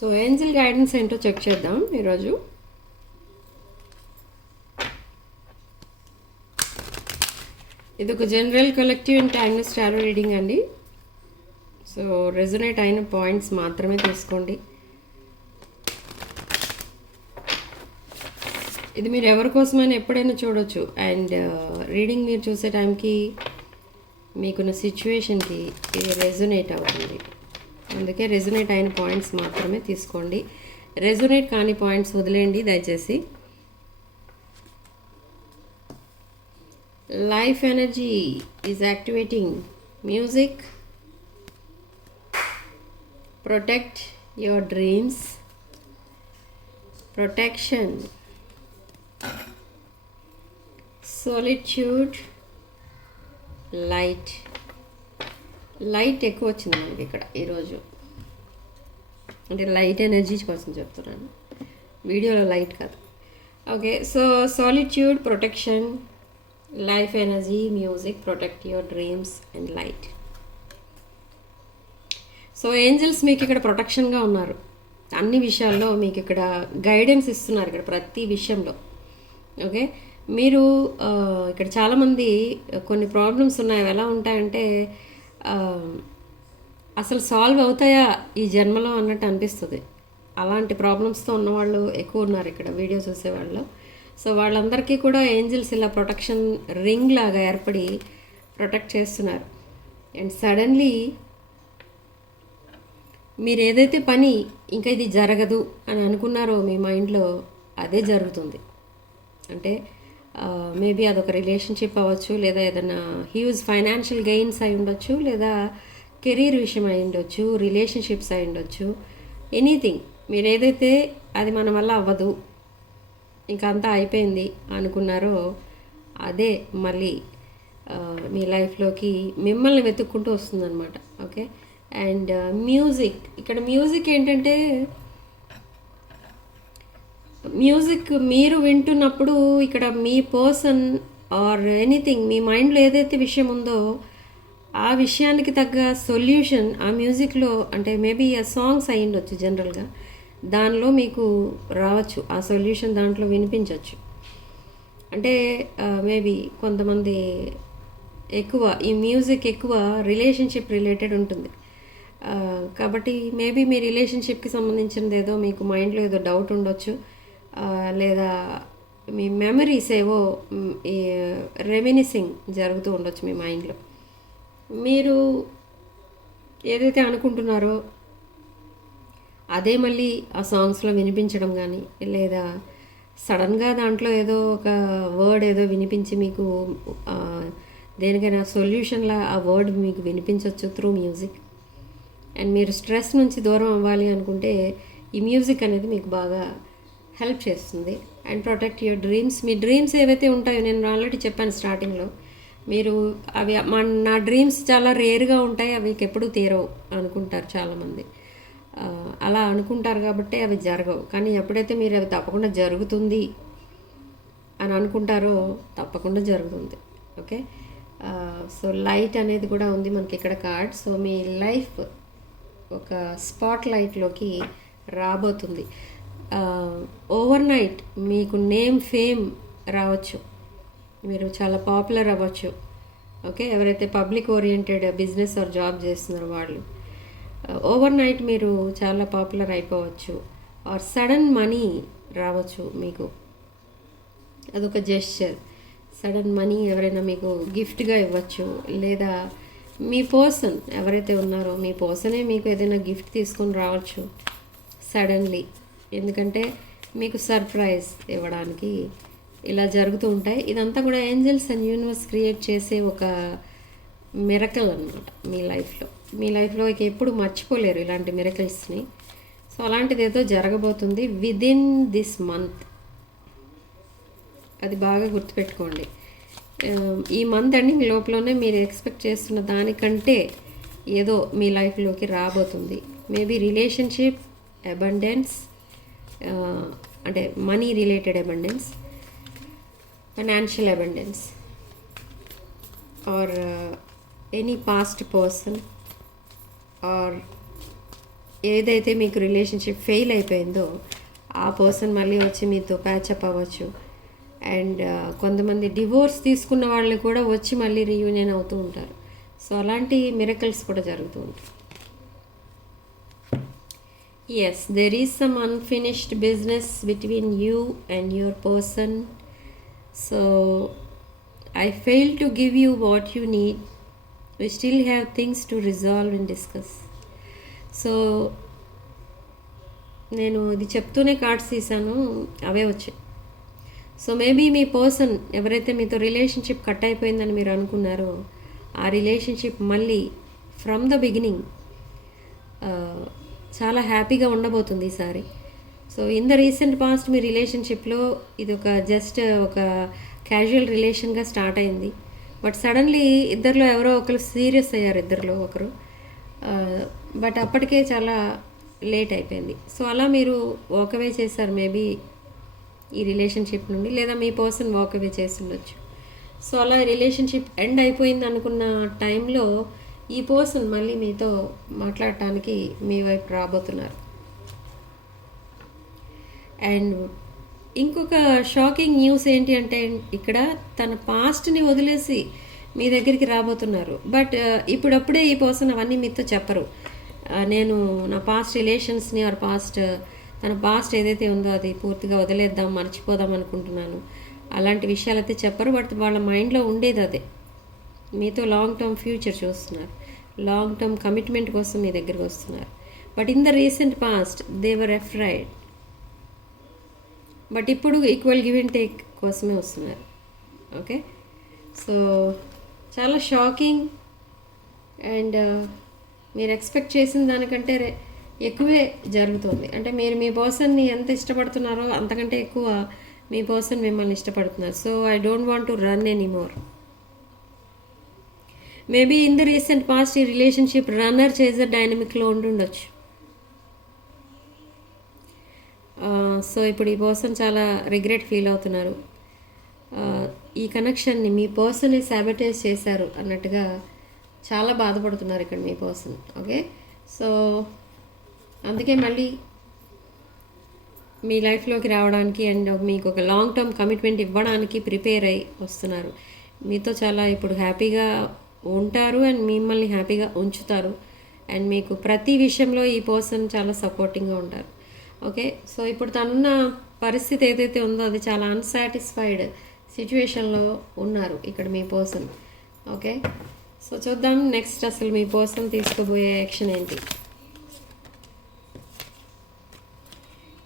So Angel guidance ఏంటో check చేద్దాం ఈరోజు. ఇది ఒక general collective and timeless tarot reading అండి. సో రెజొనేట్ అయిన పాయింట్స్ మాత్రమే తీసుకోండి. ఇది మీరు ఎవరి కోసమైనా ఎప్పుడైనా చూడొచ్చు. అండ్ రీడింగ్ మీరు చూసే టైంకి మీకున్న సిచ్యువేషన్కి ఇది రెజొనేట్ అవుతుంది. అందుకే రెజొనేట్ అయిన పాయింట్స్ మాత్రమే తీసుకోండి. రెజొనేట్ కాని పాయింట్స్ వదిలేయండి దయచేసి. Life energy is activating music. Protect your dreams. Protection. Solitude. Light. Light ఎక్కువ వచ్చింది మనకి ఇక్కడ ఈరోజు. అంటే లైట్ ఎనర్జీ కోసం చెప్తున్నాను, వీడియోలో లైట్ కాదు. Okay, so solitude, protection, life energy, music, protect your dreams and light. So angels మీకు ఇక్కడ ప్రొటెక్షన్గా ఉన్నారు. అన్ని విషయాల్లో మీకు ఇక్కడ గైడెన్స్ ఇస్తున్నారు ఇక్కడ ప్రతి విషయంలో. ఓకే, మీరు ఇక్కడ చాలామంది కొన్ని ప్రాబ్లమ్స్ ఉన్నాయి. ఎలా ఉంటాయంటే అసలు సాల్వ్ అవుతాయా ఈ జన్మలో అన్నట్టు అనిపిస్తుంది. అలాంటి ప్రాబ్లమ్స్తో ఉన్నవాళ్ళు ఎక్కువ ఉన్నారు ఇక్కడ వీడియో చూసేవాళ్ళు. సో వాళ్ళందరికీ కూడా ఏంజల్స్ ఇలా ప్రొటెక్షన్ రింగ్ లాగా ఏర్పడి ప్రొటెక్ట్ చేస్తున్నారు. అండ్ సడన్లీ మీరు ఏదైతే పని ఇంకా ఇది జరగదు అని అనుకున్నారో మీ మైండ్లో అదే జరుగుతుంది. అంటే మేబీ అదొక రిలేషన్షిప్ అవ్వచ్చు, లేదా ఏదైనా హ్యూజ్ ఫైనాన్షియల్ గెయిన్స్ అయి ఉండొచ్చు, లేదా కెరీర్ విషయం అయి ఉండొచ్చు, రిలేషన్షిప్స్ అయి ఉండొచ్చు, ఎనీథింగ్. మీరు ఏదైతే అది మన వల్ల అవ్వదు, ఇంకా అంతా అయిపోయింది అనుకున్నారో అదే మళ్ళీ మీ లైఫ్లోకి మిమ్మల్ని వెతుక్కుంటూ వస్తుందన్నమాట. Okay, and music. ఇక్కడ మ్యూజిక్ ఏంటంటే మ్యూజిక్ మీరు వింటున్నప్పుడు ఇక్కడ మీ పర్సన్ ఆర్ ఎనీథింగ్ మీ మైండ్లో ఏదైతే విషయం ఉందో ఆ విషయానికి తగ్గ సొల్యూషన్ ఆ మ్యూజిక్లో, అంటే మేబీ ఆ సాంగ్స్ అయి ఉండొచ్చు జనరల్గా, దానిలో మీకు రావచ్చు. ఆ సొల్యూషన్ దాంట్లో వినిపించవచ్చు. అంటే మేబీ కొంతమంది ఎక్కువ ఈ మ్యూజిక్ ఎక్కువ రిలేషన్షిప్ రిలేటెడ్ ఉంటుంది. కాబట్టి మేబీ మీ రిలేషన్షిప్కి సంబంధించినది ఏదో మీకు మైండ్లో ఏదో డౌట్ ఉండొచ్చు, లేదా మీ మెమరీస్ ఏవో రెమినిసింగ్ జరుగుతూ ఉండొచ్చు మీ మైండ్లో. మీరు ఏదైతే అనుకుంటున్నారో అదే మళ్ళీ ఆ సాంగ్స్లో వినిపించడం కానీ, లేదా సడన్గా దాంట్లో ఏదో ఒక వర్డ్ ఏదో వినిపించి మీకు దేనికైనా సొల్యూషన్లా ఆ వర్డ్ మీకు వినిపించవచ్చు త్రూ మ్యూజిక్. అండ్ మీరు స్ట్రెస్ నుంచి దూరం అవ్వాలి అనుకుంటే ఈ మ్యూజిక్ అనేది మీకు బాగా హెల్ప్ చేస్తుంది. And protect your dreams. Me dreams ఏవైతే ఉంటాయో నేను ఆల్రెడీ చెప్పాను స్టార్టింగ్లో, మీరు అవి నా డ్రీమ్స్ చాలా రేర్గా ఉంటాయి, అవి ఎప్పుడూ తీరవు అనుకుంటారు చాలామంది. అలా అనుకుంటారు కాబట్టి అవి జరగవు. కానీ ఎప్పుడైతే మీరు అవి తప్పకుండా జరుగుతుంది అని అనుకుంటారో తప్పకుండా జరుగుతుంది. ఓకే, సో లైట్ అనేది కూడా ఉంది మనకి ఇక్కడ కార్డ్. సో మీ లైఫ్ ఒక స్పాట్ లైట్లోకి రాబోతుంది. ఓవర్ నైట్ మీకు నేమ్ ఫేమ్ రావచ్చు, మీరు చాలా పాపులర్ అవ్వచ్చు. ఓకే, ఎవరైతే public oriented business or job చేస్తున్నారో వాళ్ళు ఓవర్ నైట్ మీరు చాలా పాపులర్ అయిపోవచ్చు. ఆర్ సడన్ మనీ రావచ్చు మీకు, అదొక జెస్చర్. సడన్ మనీ ఎవరైనా మీకు గిఫ్ట్గా ఇవ్వచ్చు, లేదా మీ పర్సన్ ఎవరైతే ఉన్నారో మీ పర్సనే మీకు ఏదైనా గిఫ్ట్ తీసుకొని రావచ్చు సడన్లీ. ఎందుకంటే మీకు సర్ప్రైజ్ ఇవ్వడానికి ఇలా జరుగుతూ ఉంటాయి. ఇదంతా కూడా ఏంజల్స్ అండ్ యూనివర్స్ క్రియేట్ చేసే ఒక మిరకల్ అన్నమాట మీ లైఫ్లో. మీ లైఫ్లో ఎప్పుడు మర్చిపోలేరు ఇలాంటి మిరకల్స్ని. సో అలాంటిది ఏదో జరగబోతుంది విదిన్ దిస్ మంత్. అది బాగా గుర్తుపెట్టుకోండి. ఈ మంత్ ఎండింగ్ లోపలనే మీరు ఎక్స్పెక్ట్ చేస్తున్న దానికంటే ఏదో మీ లైఫ్లోకి రాబోతుంది. మేబీ రిలేషన్షిప్ అబండెన్స్, అంటే money related abundance, financial abundance, or any past person, or ఏదైతే మీకు రిలేషన్షిప్ ఫెయిల్ అయిపోయిందో ఆ పర్సన్ మళ్ళీ వచ్చి మీతో ప్యాచప్ అవ్వచ్చు. అండ్ కొంతమంది డివోర్స్ తీసుకున్న వాళ్ళు కూడా వచ్చి మళ్ళీ రీయూనియన్ అవుతూ ఉంటారు. సో అలాంటి మిరకల్స్ కూడా జరుగుతూ ఉంటాయి. Yes, there is some unfinished business between you and your person. So I fail to give you what you need. We still have things to resolve and discuss. So నేను ఇది చెప్తూనే cards తీసాను, అవే వచ్చాయి. So maybe మీ person ఎవరైతే మీతో relationship cut అయిపోయిందని మీరు అనుకున్నారో ఆ రిలేషన్షిప్ మళ్ళీ ఫ్రమ్ ద బిగినింగ్ చాలా హ్యాపీగా ఉండబోతుంది ఈసారి. So in the recent past మీ రిలేషన్షిప్లో ఇది ఒక జస్ట్ ఒక క్యాజువల్ రిలేషన్గా స్టార్ట్ అయింది. బట్ సడన్లీ ఇద్దరిలో ఎవరో ఒకరు సీరియస్ అయ్యారు, ఇద్దరిలో ఒకరు. బట్ అప్పటికే చాలా లేట్ అయిపోయింది. సో అలా మీరు వాకవే చేశారు మేబీ ఈ రిలేషన్షిప్ నుండి, లేదా మీ పర్సన్ వాకవే చేసి ఉండొచ్చు. సో అలా రిలేషన్షిప్ ఎండ్ అయిపోయింది అనుకున్న టైంలో ఈ పర్సన్ మళ్ళీ మీతో మాట్లాడటానికి మీ వైపు రాబోతున్నారు. అండ్ ఇంకొక షాకింగ్ న్యూస్ ఏంటి అంటే ఇక్కడ తన పాస్ట్ని వదిలేసి మీ దగ్గరికి రాబోతున్నారు. బట్ ఇప్పుడప్పుడే ఈ పర్సన్ అవన్నీ మీతో చెప్పరు. నేను నా పాస్ట్ రిలేషన్స్ని ఆర్ తన పాస్ట్ ఏదైతే ఉందో అది పూర్తిగా వదిలేద్దాం, మర్చిపోదాం అనుకుంటున్నాను, అలాంటి విషయాలు అయితే చెప్పరు. బట్ వాళ్ళ మైండ్లో ఉండేది అదే. మీతో లాంగ్ టర్మ్ ఫ్యూచర్ చూస్తున్నారు, లాంగ్ టర్మ్ కమిట్మెంట్ కోసం మీ దగ్గరికి వస్తున్నారు. But in the recent past they were afraid. But ఇప్పుడు ఈక్వల్ గివ్ అండ్ టేక్ కోసమే వస్తున్నారు. ఓకే, సో చాలా షాకింగ్. అండ్ మీరు ఎక్స్పెక్ట్ చేసిన దానికంటే ఎక్కువే జరుగుతుంది. అంటే మీరు మీ పర్సన్ని ఎంత ఇష్టపడుతున్నారో అంతకంటే ఎక్కువ మీ పర్సన్ మిమ్మల్ని ఇష్టపడుతున్నారు. So I don't want to run anymore. Maybe in the recent past ఈ రిలేషన్షిప్ రన్నర్ చేజర్ డైనమిక్లో ఉండుండొచ్చు. సో ఇప్పుడు ఈ పర్సన్ చాలా రిగ్రెట్ ఫీల్ అవుతున్నారు. ఈ కనెక్షన్ని మీ పర్సనే సాబటైజ్ చేశారు అన్నట్టుగా చాలా బాధపడుతున్నారు ఇక్కడ మీ పర్సన్. ఓకే, సో అందుకే మళ్ళీ మీ లైఫ్లోకి రావడానికి అండ్ మీకు ఒక లాంగ్ టర్మ్ కమిట్మెంట్ ఇవ్వడానికి ప్రిపేర్ అయి వస్తున్నారు. మీతో చాలా ఇప్పుడు హ్యాపీగా ఉంటారు అండ్ మిమ్మల్ని హ్యాపీగా ఉంచుతారు. అండ్ మీకు ప్రతి విషయంలో ఈ పర్సన్ చాలా సపోర్టింగ్గా ఉంటారు. ఓకే, సో ఇప్పుడు తనున్న పరిస్థితి ఏదైతే ఉందో అది చాలా అన్సాటిస్ఫైడ్ సిచ్యువేషన్లో ఉన్నారు ఇక్కడ మీ పర్సన్. ఓకే, సో చూద్దాం నెక్స్ట్ అసలు మీ పర్సన్ తీసుకోబోయే యాక్షన్ ఏంటి.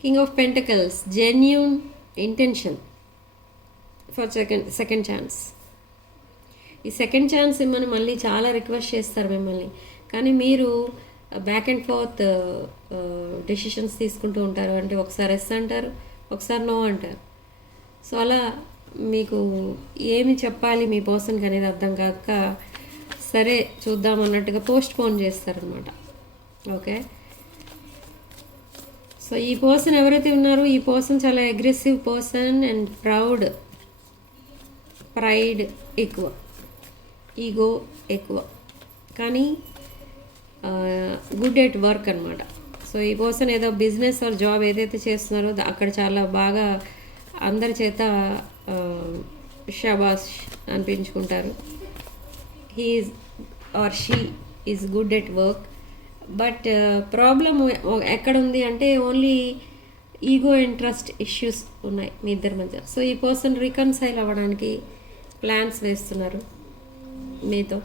King of pentacles, genuine intention for second chance. ఈ సెకండ్ ఛాన్స్ ఇమ్మని మళ్ళీ చాలా రిక్వెస్ట్ చేస్తారు మిమ్మల్ని, కానీ మీరు బ్యాక్ అండ్ ఫోర్త్ డెసిషన్స్ తీసుకుంటూ ఉంటారు. అంటే ఒకసారి ఎస్ అంటారు, ఒకసారి నో అంటారు. సో అలా మీకు ఏమి చెప్పాలి మీ పర్సన్కి అనేది అర్థం కాక సరే చూద్దాం అన్నట్టుగా పోస్ట్ పోన్ చేస్తారనమాట. ఓకే, సో ఈ పర్సన్ ఎవరైతే ఉన్నారో ఈ పర్సన్ చాలా అగ్రెసివ్ పర్సన్ అండ్ ప్రైడ్ ఎక్కువ, ఈగో ఎక్కువ, కానీ గుడ్ ఎట్ వర్క్ అనమాట. సో ఈ పర్సన్ ఏదో బిజినెస్ ఆర్ జాబ్ ఏదైతే చేస్తున్నారో అక్కడ చాలా బాగా అందరి చేత షాబాష్ అనిపించుకుంటారు. He is or she is good at work. But problem ఎక్కడ ఉంది అంటే only ego and trust issues ఉన్నాయి మీ ఇద్దరి మధ్య. సో ఈ పర్సన్ రికన్సైల్ అవ్వడానికి ప్లాన్స్ వేస్తున్నారు మీతో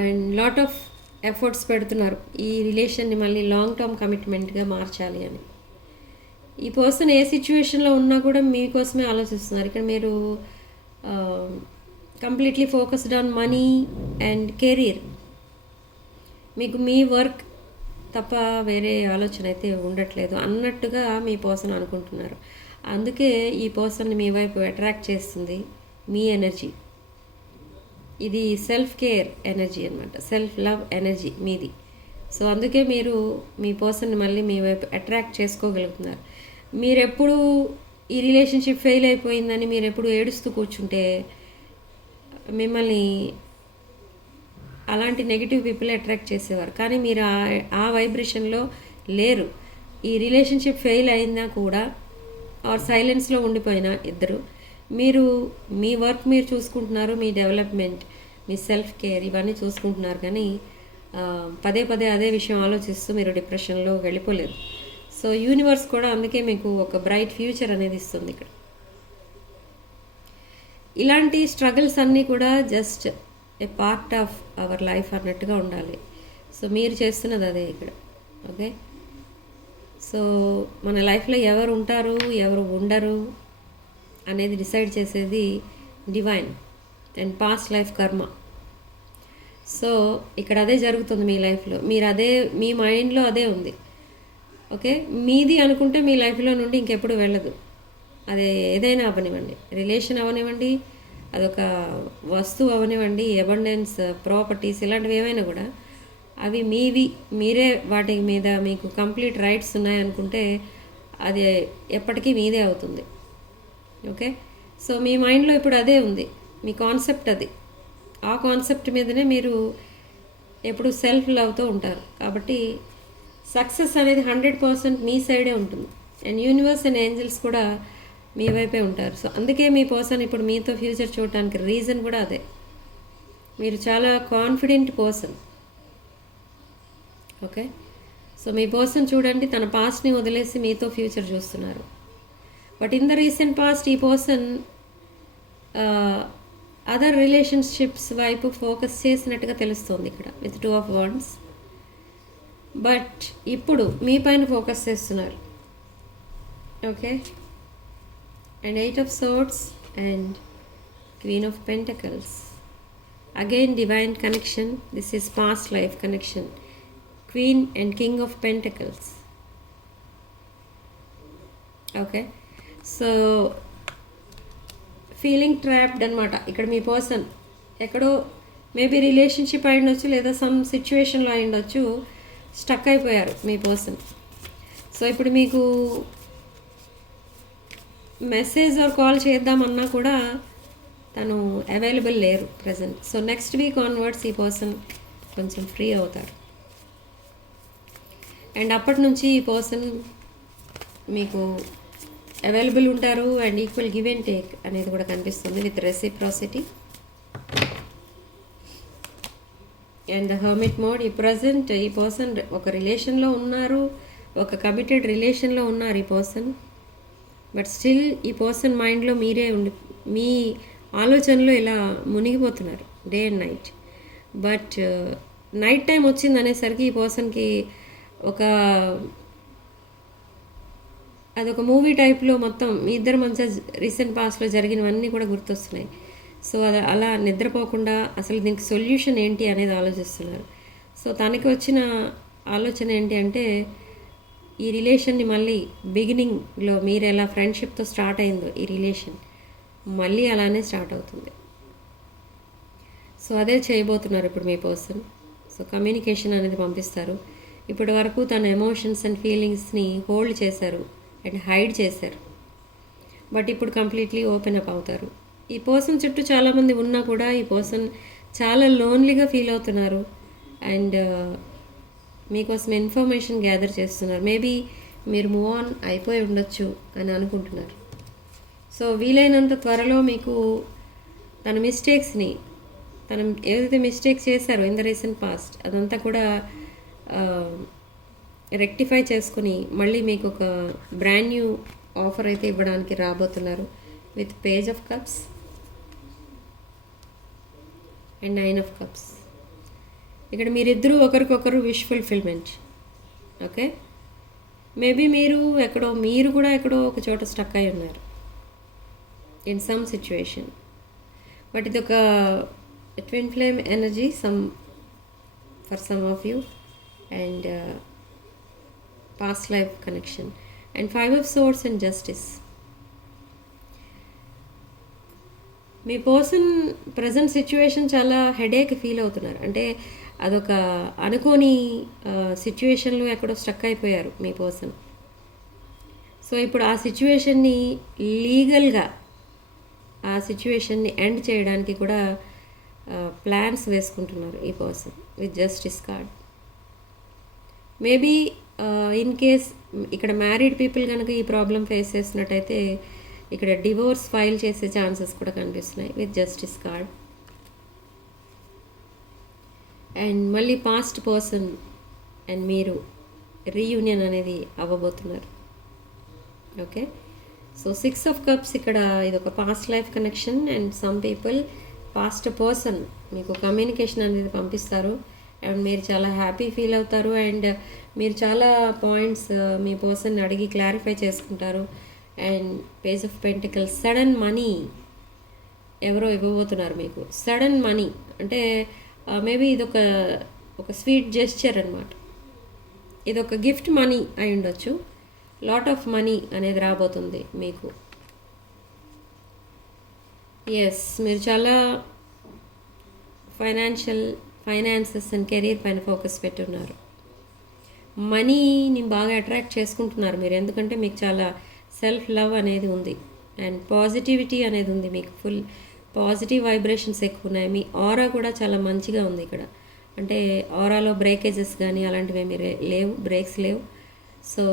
అండ్ లాట్ ఆఫ్ ఎఫర్ట్స్ పెడుతున్నారు ఈ రిలేషన్ని మళ్ళీ లాంగ్ టర్మ్ కమిట్మెంట్గా మార్చాలి అని. ఈ పర్సన్ ఏ సిచ్యువేషన్లో ఉన్నా కూడా మీకోసమే ఆలోచిస్తున్నారు. ఇక్కడ మీరు completely focused on money and career. మీకు మీ వర్క్ తప్ప వేరే ఆలోచన అయితే ఉండట్లేదు అన్నట్టుగా మీ పర్సన్ అనుకుంటున్నారు. అందుకే ఈ పర్సన్ని మీ వైపు అట్రాక్ట్ చేస్తుంది మీ ఎనర్జీ. ఇది సెల్ఫ్ కేర్ ఎనర్జీ అనమాట, సెల్ఫ్ లవ్ ఎనర్జీ మీది. సో అందుకే మీరు మీ పర్సన్ని మళ్ళీ మీ వైపు అట్రాక్ట్ చేసుకోగలుగుతున్నారు. మీరెప్పుడు ఈ రిలేషన్షిప్ ఫెయిల్ అయిపోయిందని మీరు ఎప్పుడు ఏడుస్తూ కూర్చుంటే మిమ్మల్ని అలాంటి నెగిటివ్ పీపుల్ అట్రాక్ట్ చేసేవారు. కానీ మీరు ఆ వైబ్రేషన్లో లేరు. ఈ రిలేషన్షిప్ ఫెయిల్ అయినా కూడా ఆర్ సైలెన్స్లో ఉండిపోయినా ఇద్దరు, మీరు మీ వర్క్ మీరు చూసుకుంటున్నారు, మీ డెవలప్మెంట్, మీ సెల్ఫ్ కేర్ ఇవన్నీ చూసుకుంటున్నారు. కానీ పదే పదే అదే విషయం ఆలోచిస్తూ మీరు డిప్రెషన్లో వెళ్ళిపోలేరు. సో యూనివర్స్ కూడా అందుకే మీకు ఒక బ్రైట్ ఫ్యూచర్ అనేది ఇస్తుంది ఇక్కడ. ఇలాంటి స్ట్రగుల్స్ అన్నీ కూడా just a part of our life అన్నట్టుగా ఉండాలి. సో మీరు చేస్తున్నది అదే ఇక్కడ. ఓకే, సో మన లైఫ్లో ఎవరు ఉంటారు ఎవరు ఉండరు అనేది డిసైడ్ చేసేది డివైన్ అండ్ పాస్ట్ లైఫ్ కర్మ. సో ఇక్కడ అదే జరుగుతుంది మీ లైఫ్లో. మీరు అదే మీ మైండ్లో అదే ఉంది. ఓకే, మీది అనుకుంటే మీ లైఫ్లో నుండి ఇంకెప్పుడు వెళ్ళదు. అది ఏదైనా అవనివ్వండి, రిలేషన్ అవనివ్వండి, అదొక వస్తువు అవనివ్వండి, అబండెన్స్, ప్రాపర్టీస్, ఇలాంటివి ఏమైనా కూడా అవి మీవి. మీరే వాటి మీద మీకు కంప్లీట్ రైట్స్ ఉన్నాయనుకుంటే అది ఎప్పటికీ మీదే అవుతుంది. ఓకే, సో మీ మైండ్లో ఇప్పుడు అదే ఉంది, మీ కాన్సెప్ట్ అది. ఆ కాన్సెప్ట్ మీదనే మీరు ఎప్పుడు సెల్ఫ్ లవ్తో ఉంటారు. కాబట్టి సక్సెస్ అనేది 100% మీ సైడే ఉంటుంది. అండ్ యూనివర్స్ అండ్ ఏంజల్స్ కూడా మీ వైపే ఉంటారు. సో అందుకే మీ పర్సన్ ఇప్పుడు మీతో ఫ్యూచర్ చూడటానికి రీజన్ కూడా అదే. మీరు చాలా కాన్ఫిడెంట్ పర్సన్. ఓకే, సో మీ పర్సన్ చూడండి, తన పాస్ట్ని వదిలేసి మీతో ఫ్యూచర్ చూస్తున్నారు. But in the recent past ఈ పర్సన్ అదర్ రిలేషన్షిప్స్ వైపు ఫోకస్ చేసినట్టుగా తెలుస్తుంది ఇక్కడ విత్ 2 of Wands. బట్ ఇప్పుడు మీ పైన ఫోకస్ చేస్తున్నారు. Okay, and 8 of Swords and Queen of Pentacles. Again divine connection. This is past life connection. Queen and King of Pentacles. Okay, so feeling trapped అనమాట ఇక్కడ మీ person. ఎక్కడో maybe relationship అయి ఉండొచ్చు, లేదా some సిచ్యువేషన్లో అయి ఉండొచ్చు, స్టక్ అయిపోయారు మీ పర్సన్. సో ఇప్పుడు మీకు మెసేజ్ ఆర్ కాల్ చేద్దామన్నా కూడా తను అవైలబుల్ లేరు present. So next week onwards ఈ పర్సన్ కొంచెం ఫ్రీ అవుతారు. అండ్ అప్పటి నుంచి ఈ పర్సన్ మీకు అవైలబుల్ ఉంటారు. And equal give and take అనేది కూడా కనిపిస్తుంది with reciprocity. And the hermit mode. ఈ ప్రజెంట్ ఈ పర్సన్ ఒక రిలేషన్లో ఉన్నారు, ఒక కమిటెడ్ రిలేషన్లో ఉన్నారు ఈ పర్సన్. బట్ స్టిల్ ఈ పర్సన్ మైండ్లో మీరే ఉండి మీ ఆలోచనలో ఇలా మునిగిపోతున్నారు day and night. But night time వచ్చింది అనేసరికి ఈ పర్సన్కి అదొక మూవీ టైప్లో మొత్తం మీ ఇద్దరు మంచిగా రీసెంట్ పాస్ట్లో జరిగినవన్నీ కూడా గుర్తొస్తున్నాయి. సో అది అలా నిద్రపోకుండా అసలు దీనికి సొల్యూషన్ ఏంటి అనేది ఆలోచిస్తున్నారు. సో తనకి వచ్చిన ఆలోచన ఏంటి అంటే ఈ రిలేషన్ని మళ్ళీ బిగినింగ్లో మీరు ఎలా ఫ్రెండ్షిప్తో స్టార్ట్ అయిందో ఈ రిలేషన్ మళ్ళీ అలానే స్టార్ట్ అవుతుంది. సో అదే చేయబోతున్నారు ఇప్పుడు మీ పర్సన్. సో కమ్యూనికేషన్ అనేది పంపిస్తారు. ఇప్పటి వరకు తన ఎమోషన్స్ అండ్ ఫీలింగ్స్ని హోల్డ్ చేశారు అండ్ హైడ్ చేశారు. బట్ ఇప్పుడు కంప్లీట్లీ ఓపెన్ అప్ అవుతారు. ఈ పర్సన్ చుట్టూ చాలామంది ఉన్నా కూడా ఈ పర్సన్ చాలా లోన్లీగా ఫీల్ అవుతున్నారు. అండ్ మీకోసం ఇన్ఫర్మేషన్ గ్యాదర్ చేస్తున్నారు. మేబీ మీరు మూవ్ ఆన్ అయిపోయి ఉండొచ్చు అని అనుకుంటున్నారు. సో వీలైనంత త్వరలో మీకు తన మిస్టేక్స్ని, తను ఏదైతే మిస్టేక్స్ చేశారో ఇన్ ద రీసెంట్ పాస్ట్ అదంతా కూడా రెక్టిఫై చేసుకుని మళ్ళీ మీకు ఒక బ్రాండ్ న్యూ ఆఫర్ అయితే ఇవ్వడానికి రాబోతున్నారు with page of cups and 9 of Cups. ఇక్కడ మీరిద్దరూ ఒకరికొకరు విష్ ఫుల్ఫిల్మెంట్. ఓకే, మేబీ మీరు కూడా ఎక్కడో ఒక చోట స్టక్ అయి ఉన్నారు ఇన్ సమ్ సిచ్యువేషన్. బట్ ఇది ఒక twin flame energy for some of you and past life connection and 5 of Swords and Justice. Me person present situation చాలా హెడేక్ ఫీల్ అవుతున్నారు. అంటే అదొక అనుకోని సిచ్యువేషన్లో ఎక్కడో స్టక్ అయిపోయారు మీ పర్సన్. సో ఇప్పుడు ఆ సిచ్యువేషన్ని లీగల్గా ఆ సిచ్యువేషన్ని ఎండ్ చేయడానికి కూడా ప్లాన్స్ వేసుకుంటున్నారు ఈ person with justice card. Maybe in case ఇక్కడ మ్యారీడ్ పీపుల్ కనుక ఈ ప్రాబ్లం ఫేస్ చేసినట్టయితే ఇక్కడ డివోర్స్ ఫైల్ చేసే ఛాన్సెస్ కూడా కనిపిస్తున్నాయి విత్ జస్టిస్ కార్డ్. అండ్ మళ్ళీ పాస్ట్ పర్సన్ అండ్ మీరు రీయూనియన్ అనేది అవ్వబోతున్నారు. ఓకే, సో 6 ఆఫ్ కప్స్ ఇక్కడ ఇది ఒక past life connection. And some people past person మీకు కమ్యూనికేషన్ అనేది పంపిస్తారు అండ్ మీరు చాలా హ్యాపీ ఫీల్ అవుతారు. అండ్ మీరు చాలా పాయింట్స్ మీ పర్సన్ని అడిగి క్లారిఫై చేసుకుంటారు. And page of pentacles, sudden money ఎవరో ఇవ్వబోతున్నారు మీకు. సడన్ మనీ అంటే మేబీ ఇది ఒక స్వీట్ జెస్చర్ అనమాట. ఇది ఒక గిఫ్ట్ మనీ అయి ఉండొచ్చు. లాట్ ఆఫ్ మనీ అనేది రాబోతుంది మీకు. ఎస్, మీరు చాలా ఫైనాన్సెస్ అండ్ కెరీర్ పైన ఫోకస్ పెట్టున్నారు. మనీని బాగా అట్రాక్ట్ చేసుకుంటున్నారు మీరు, ఎందుకంటే మీకు చాలా సెల్ఫ్ లవ్ అనేది ఉంది అండ్ పాజిటివిటీ అనేది ఉంది. మీకు ఫుల్ పాజిటివ్ వైబ్రేషన్స్ ఎక్కువ ఉన్నాయి. మీ ఆరా కూడా చాలా మంచిగా ఉంది ఇక్కడ. అంటే ఆరాలో బ్రేకేజెస్ కానీ అలాంటివి ఏమీ లేవు, బ్రేక్స్ లేవు. సో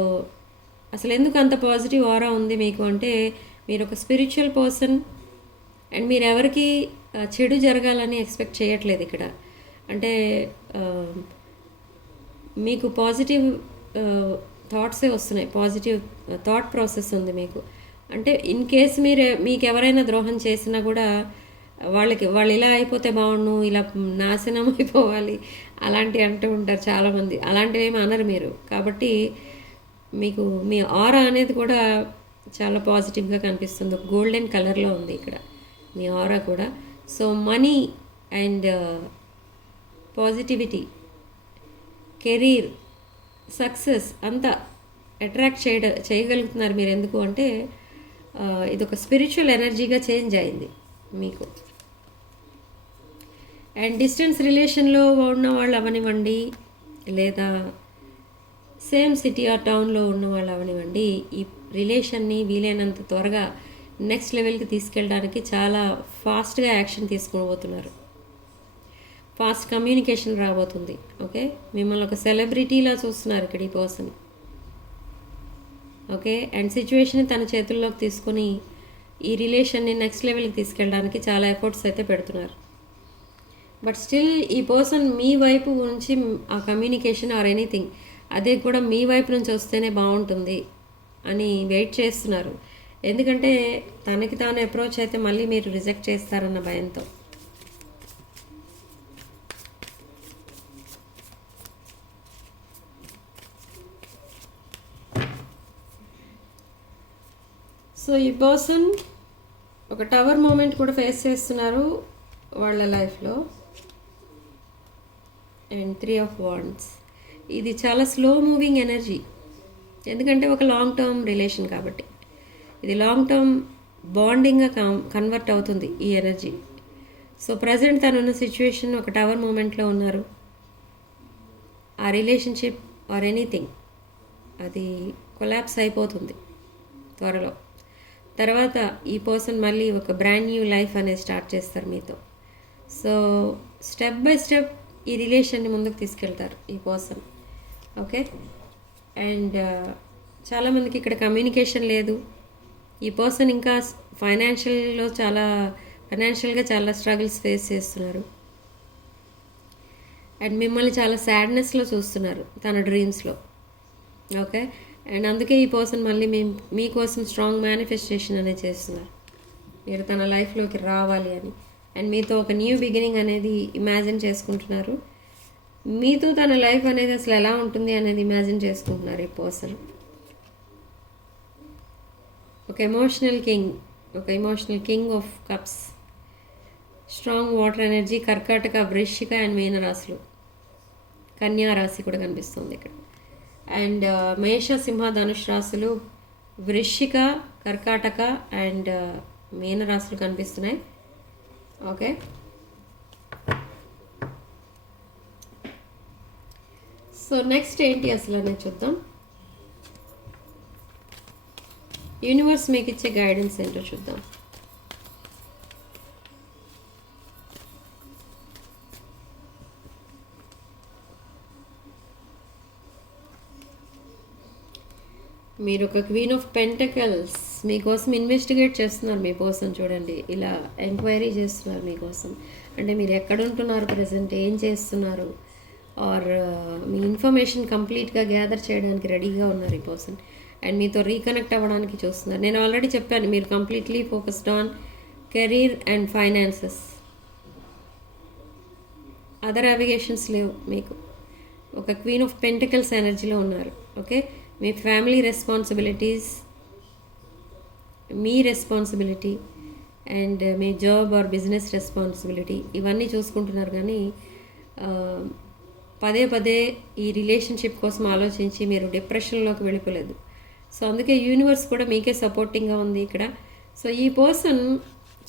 అసలు ఎందుకు అంత పాజిటివ్ ఆరా ఉంది మీకు అంటే మీరు ఒక స్పిరిచువల్ పర్సన్ అండ్ మీరు ఎవరికి చెడు జరగాలని ఎక్స్పెక్ట్ చేయట్లేదు ఇక్కడ. అంటే మీకు పాజిటివ్ థాట్సే వస్తున్నాయి, పాజిటివ్ థాట్ ప్రాసెస్ ఉంది మీకు. అంటే ఇన్ కేస్ మీకు ఎవరైనా ద్రోహం చేసినా కూడా వాళ్ళు ఇలా అయిపోతే బాగుండు, ఇలా నాశనం అయిపోవాలి అలాంటివి అంటూ ఉంటారు చాలామంది. అలాంటివి ఏమి అనరు మీరు. కాబట్టి మీకు మీ ఆరా అనేది కూడా చాలా పాజిటివ్గా కనిపిస్తుంది. ఒక గోల్డెన్ కలర్లో ఉంది ఇక్కడ మీ ఆరా కూడా. So money and positivity, career, success అంతా అట్రాక్ట్ చేయగలుగుతున్నారు మీరు. ఎందుకు అంటే ఇది ఒక స్పిరిచువల్ ఎనర్జీగా చేంజ్ అయింది మీకు. అండ్ డిస్టెన్స్ రిలేషన్లో ఉన్న వాళ్ళు అవనివ్వండి, లేదా సేమ్ సిటీ ఆర్ టౌన్లో ఉన్న వాళ్ళు అవనివ్వండి, ఈ రిలేషన్ని వీలైనంత త్వరగా నెక్స్ట్ లెవెల్కి తీసుకెళ్ళడానికి చాలా ఫాస్ట్గా యాక్షన్ తీసుకోబోతున్నారు. ఫాస్ట్ కమ్యూనికేషన్ రాబోతుంది. ఓకే, మిమ్మల్ని ఒక సెలబ్రిటీలా చూస్తున్నారు ఇక్కడ ఈ పర్సన్. ఓకే, అండ్ సిచ్యువేషన్ని తన చేతుల్లోకి తీసుకొని ఈ రిలేషన్ని నెక్స్ట్ లెవెల్కి తీసుకెళ్ళడానికి చాలా ఎఫర్ట్స్ అయితే పెడుతున్నారు. బట్ స్టిల్ ఈ పర్సన్ మీ వైపు నుంచి ఆ కమ్యూనికేషన్ ఆర్ ఎనీథింగ్ అదే కూడా మీ వైపు నుంచి వస్తేనే బాగుంటుంది అని వెయిట్ చేస్తున్నారు. ఎందుకంటే తనకి తాను అప్రోచ్ అయితే మళ్ళీ మీరు రిజెక్ట్ చేస్తారన్న భయంతో. సో ఈ పర్సన్ ఒక టవర్ మూమెంట్ కూడా ఫేస్ చేస్తున్నారు వాళ్ళ లైఫ్లో. అండ్ 3 ఆఫ్ వాండ్స్, ఇది చాలా స్లో మూవింగ్ ఎనర్జీ. ఎందుకంటే ఒక లాంగ్ టర్మ్ రిలేషన్ కాబట్టి ఇది లాంగ్ టర్మ్ బాండింగ్గా కన్వర్ట్ అవుతుంది ఈ ఎనర్జీ. సో ప్రజెంట్ తను ఉన్న సిచ్యువేషన్ ఒక టవర్ మూమెంట్లో ఉన్నారు. ఆ రిలేషన్షిప్ ఆర్ ఎనీథింగ్ అది కొలాప్స్ అయిపోతుంది త్వరలో. తర్వాత ఈ పర్సన్ మళ్ళీ ఒక బ్రాండ్ న్యూ లైఫ్ అనేది స్టార్ట్ చేస్తారు మీతో. సో స్టెప్ బై స్టెప్ ఈ రిలేషన్ని ముందుకు తీసుకెళ్తారు ఈ పర్సన్. ఓకే, అండ్ చాలామందికి ఇక్కడ కమ్యూనికేషన్ లేదు. ఈ పర్సన్ ఇంకా ఫైనాన్షియల్గా చాలా స్ట్రగుల్స్ ఫేస్ చేస్తున్నారు. అండ్ మిమ్మల్ని చాలా సాడ్నెస్లో చూస్తున్నారు తన డ్రీమ్స్లో. ఓకే, అండ్ అందుకే ఈ పర్సన్ మళ్ళీ మీకోసం స్ట్రాంగ్ మేనిఫెస్టేషన్ అనేది చేస్తున్నారు, మీరు తన లైఫ్లోకి రావాలి అని. అండ్ మీతో ఒక న్యూ బిగినింగ్ అనేది ఇమాజిన్ చేసుకుంటున్నారు. మీతో తన లైఫ్ అనేది అసలు ఎలా ఉంటుంది అనేది ఇమాజిన్ చేసుకుంటున్నారు ఈ పర్సన్. ఒక emotional king of cups, strong water energy, కర్కాటక, వృశ్చిక అండ్ మీన రాశులు, కన్యా రాశి కూడా కనిపిస్తుంది ఇక్కడ. అండ్ మేష, సింహ, ధనుష్ రాశులు, వృశ్చిక, కర్కాటక అండ్ మీన రాశులు కనిపిస్తున్నాయి. ఓకే, సో నెక్స్ట్ ఏంటి అసలు అనేది చూద్దాం. యూనివర్స్ మీకు ఇచ్చే గైడెన్స్ ఏంటో చూద్దాం. మీరు ఒక క్వీన్ ఆఫ్ పెంటకల్స్ మీకోసం ఇన్వెస్టిగేట్ చేస్తున్నారు మీ పర్సన్. చూడండి, ఇలా ఎంక్వైరీ చేస్తున్నారు మీకోసం. అంటే మీరు ఎక్కడ ఉంటున్నారు ప్రజెంట్, ఏం చేస్తున్నారు, ఆర్ మీ ఇన్ఫర్మేషన్ కంప్లీట్గా గ్యాదర్ చేయడానికి రెడీగా ఉన్నారు ఈ పర్సన్. అండ్ మీతో రీకనెక్ట్ అవ్వడానికి చూస్తున్నారు. నేను ఆల్రెడీ చెప్పాను, మీరు completely focused on career and finances. Other obligations లేవు మీకు. ఒక క్వీన్ ఆఫ్ పెంటికల్స్ ఎనర్జీలో ఉన్నారు. ఓకే, మీ ఫ్యామిలీ రెస్పాన్సిబిలిటీస్, మీ రెస్పాన్సిబిలిటీ అండ్ మీ జాబ్ ఆర్ బిజినెస్ రెస్పాన్సిబిలిటీ ఇవన్నీ చూసుకుంటున్నారు. కానీ పదే పదే ఈ రిలేషన్షిప్ కోసం ఆలోచించి మీరు డిప్రెషన్లోకి వెళ్ళిపోలేదు. సో అందుకే యూనివర్స్ కూడా మీకే సపోర్టింగ్గా ఉంది ఇక్కడ. సో ఈ పర్సన్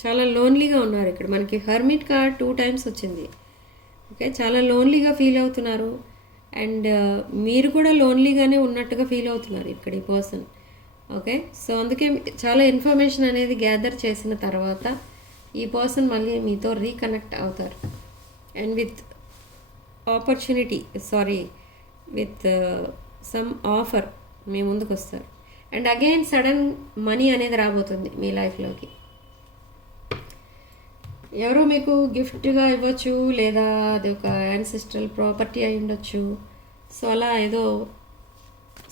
చాలా లోన్లీగా ఉన్నారు. ఇక్కడ మనకి హర్మిట్ కార్డ్ 2 times వచ్చింది. ఓకే, చాలా లోన్లీగా ఫీల్ అవుతున్నారు. అండ్ మీరు కూడా లోన్లీగానే ఉన్నట్టుగా ఫీల్ అవుతున్నారు ఇక్కడ ఈ పర్సన్. ఓకే, సో అందుకే చాలా ఇన్ఫర్మేషన్ అనేది గ్యాదర్ చేసిన తర్వాత ఈ పర్సన్ మళ్ళీ మీతో రీకనెక్ట్ అవుతారు. And with opportunity, with some offer మీ ముందుకు వస్తారు. అండ్ అగైన్ సడన్ మనీ అనేది రాబోతుంది మీ లైఫ్లోకి. ఎవరో మీకు గిఫ్ట్గా ఇవ్వచ్చు, లేదా అది ఒక యాన్సిస్ట్రల్ ప్రాపర్టీ అయి ఉండొచ్చు. సో అలా ఏదో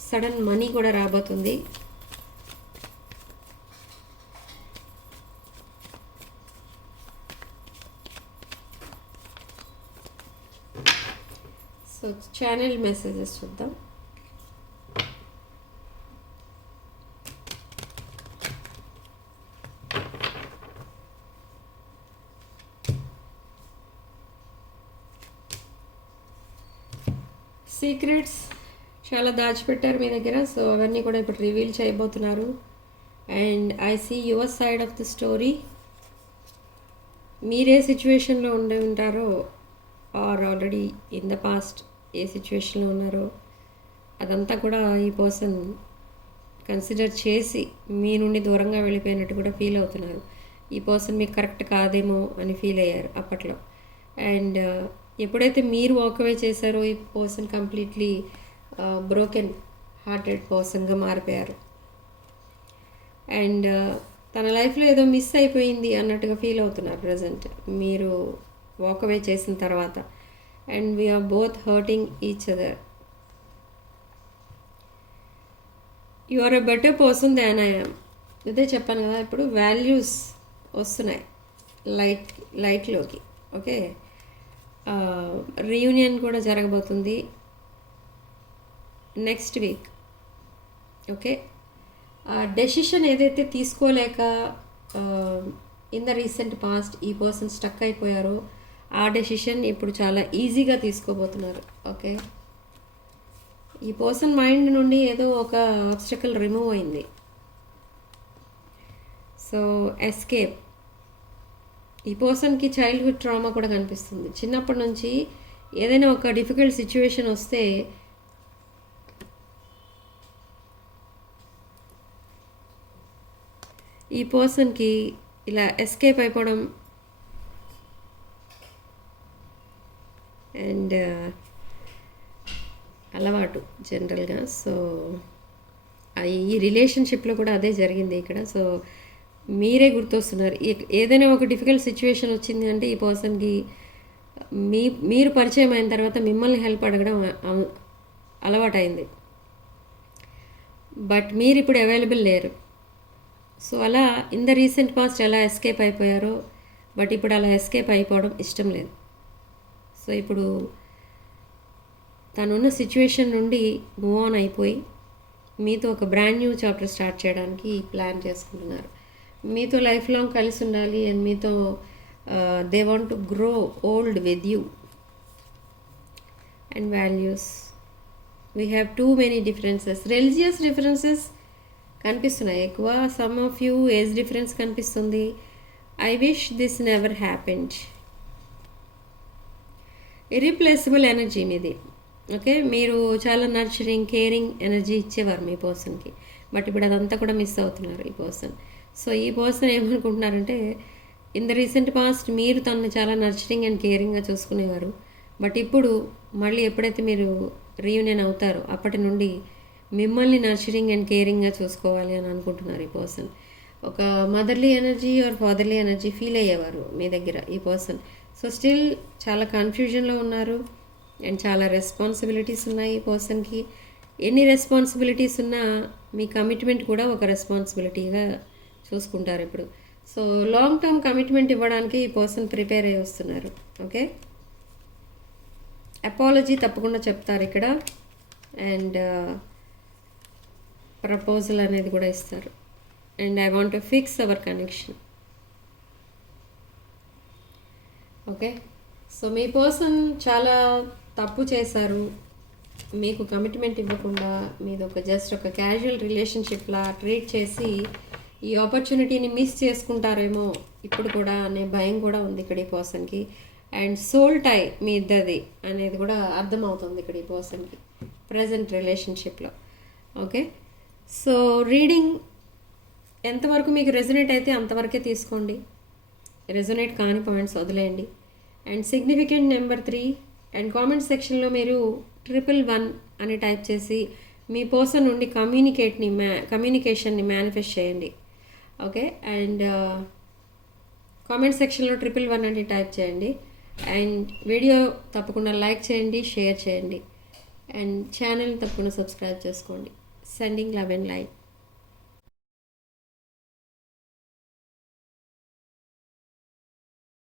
సడన్ మనీ కూడా రాబోతుంది. సో ఛానల్ మెసేజెస్ చూద్దాం. సీక్రెట్స్ చాలా దాచిపెట్టారు మీ దగ్గర. సో అవన్నీ కూడా ఇప్పుడు రివీల్ చేయబోతున్నారు. And I see your side of the story. మీరే సిచ్యువేషన్లో ఉండి ఉంటారో, or already in the past ఏ సిచ్యువేషన్లో ఉన్నారో అదంతా కూడా ఈ పర్సన్ కన్సిడర్ చేసి మీ నుండి దూరంగా వెళ్ళిపోయినట్టు కూడా ఫీల్ అవుతున్నారు. ఈ పర్సన్ మీకు కరెక్ట్ కాదేమో అని ఫీల్ అయ్యారు అప్పట్లో. అండ్ ఎప్పుడైతే మీరు వాకవే చేశారో ఈ పర్సన్ కంప్లీట్లీ బ్రోకెన్ హార్టెడ్ పర్సన్గా మారిపోయారు. అండ్ తన లైఫ్లో ఏదో మిస్ అయిపోయింది అన్నట్టుగా ఫీల్ అవుతున్నారు ప్రజెంట్ మీరు వాకవే చేసిన తర్వాత. And we are both hurting each other. You are a better person than I am. ఇదే చెప్పాను కదా, ఇప్పుడు వాల్యూస్ వస్తున్నాయి లైట్లోకి. ఓకే, రీయూనియన్ కూడా జరగబోతుంది నెక్స్ట్ వీక్. ఓకే, డెసిషన్ ఏదైతే తీసుకోలేక ఇన్ ద రీసెంట్ పాస్ట్ ఈ పర్సన్ స్టక్ అయిపోయారో ఆ డెసిషన్ ఇప్పుడు చాలా ఈజీగా తీసుకోబోతున్నారు. ఓకే, ఈ పర్సన్ మైండ్ నుండి ఏదో ఒక ఆబ్స్టకల్ రిమూవ్ అయింది. So escape. ఈ పర్సన్కి చైల్డ్హుడ్ ట్రామా కూడా కనిపిస్తుంది. చిన్నప్పటి నుంచి ఏదైనా ఒక డిఫికల్ట్ సిచ్యువేషన్ వస్తే ఈ పర్సన్కి ఇలా ఎస్కేప్ అయిపోవడం అండ్ అలవాటు జనరల్గా. సో ఈ రిలేషన్షిప్లో కూడా అదే జరిగింది ఇక్కడ. సో మీరే గుర్తొస్తున్నారు. ఏదైనా ఒక డిఫికల్ట్ సిచ్యువేషన్ వచ్చింది అంటే ఈ పర్సన్కి మీరు పరిచయం అయిన తర్వాత మిమ్మల్ని హెల్ప్ అడగడం అలవాటైంది. బట్ మీరు ఇప్పుడు అవైలబుల్ లేరు. సో అలా ఇన్ ద రీసెంట్ పాస్ట్ ఎలా ఎస్కేప్ అయిపోయారో, బట్ ఇప్పుడు అలా ఎస్కేప్ అయిపోవడం ఇష్టం లేదు. సో ఇప్పుడు తనున్న సిచ్యువేషన్ నుండి మూవ్ ఆన్ అయిపోయి మీతో ఒక బ్రాండ్ న్యూ చాప్టర్ స్టార్ట్ చేయడానికి ప్లాన్ చేసుకుంటున్నారు. మీతో లైఫ్ లాంగ్ కలిసి ఉండాలి. అండ్ మీతో they want to grow old with you. And values, we have too many differences. Religious differences కనిపిస్తున్నాయి ఎక్కువ. Some of you age difference కనిపిస్తుంది. I wish this never happened. Irreplaceable energy మీది. Okay, మీరు చాలా nurturing, caring energy ఇచ్చేవారు మీ పర్సన్కి. But ఇప్పుడు అదంతా కూడా మిస్ అవుతున్నారు ఈ పర్సన్. సో ఈ పర్సన్ ఏమనుకుంటున్నారంటే, ఇన్ ద రీసెంట్ పాస్ట్ మీరు తనని చాలా నర్చరింగ్ అండ్ కేరింగ్గా చూసుకునేవారు. బట్ ఇప్పుడు మళ్ళీ ఎప్పుడైతే మీరు రీయూనియన్ అవుతారో అప్పటి నుండి మిమ్మల్ని నర్చరింగ్ అండ్ కేరింగ్గా చూసుకోవాలి అని అనుకుంటున్నారు ఈ పర్సన్. ఒక motherly energy or fatherly energy feel అయ్యేవారు మీ దగ్గర ఈ పర్సన్. సో స్టిల్ చాలా కన్ఫ్యూజన్లో ఉన్నారు అండ్ చాలా రెస్పాన్సిబిలిటీస్ ఉన్నాయి ఈ పర్సన్కి. ఎన్ని రెస్పాన్సిబిలిటీస్ ఉన్నా మీ కమిట్మెంట్ కూడా ఒక రెస్పాన్సిబిలిటీగా చూసుకుంటారు ఇప్పుడు. సో లాంగ్ టర్మ్ కమిట్మెంట్ ఇవ్వడానికి ఈ పర్సన్ ప్రిపేర్ అయ్యి వస్తున్నారు. ఓకే, అపాలజీ తప్పకుండా చెప్తారు ఇక్కడ అండ్ ప్రపోజల్ అనేది కూడా ఇస్తారు. And I want to fix our connection. Okay, so me person చాలా తప్పు చేశారు, మీకు కమిట్మెంట్ ఇవ్వకుండా మీది ఒక జస్ట్ ఒక క్యాజువల్ రిలేషన్షిప్లా ట్రీట్ చేసి ఈ ఆపర్చునిటీని మిస్ చేసుకుంటారేమో ఇప్పుడు కూడా అనే భయం కూడా ఉంది ఇక్కడ ఈ పర్సన్కి. అండ్ సోల్ టై మీ ఇద్దరిది అనేది కూడా అర్థమవుతుంది ఇక్కడ ఈ పర్సన్కి ప్రజెంట్ రిలేషన్షిప్లో. ఓకే, సో రీడింగ్ ఎంతవరకు మీకు రెజొనేట్ అయితే అంతవరకే తీసుకోండి, రెజొనేట్ కాని పాయింట్స్ వదిలేయండి. And significant number 3 and comment సెక్షన్లో మీరు 111 అని టైప్ చేసి మీ పర్సన్ నుండి కమ్యూనికేషన్ని మేనిఫెస్ట్ చేయండి. ఓకే, అండ్ కామెంట్ సెక్షన్లో 111 అని టైప్ చేయండి. అండ్ వీడియో తప్పకుండా లైక్ చేయండి, షేర్ చేయండి అండ్ ఛానల్ని తప్పకుండా సబ్స్క్రైబ్ చేసుకోండి. Sending love and light.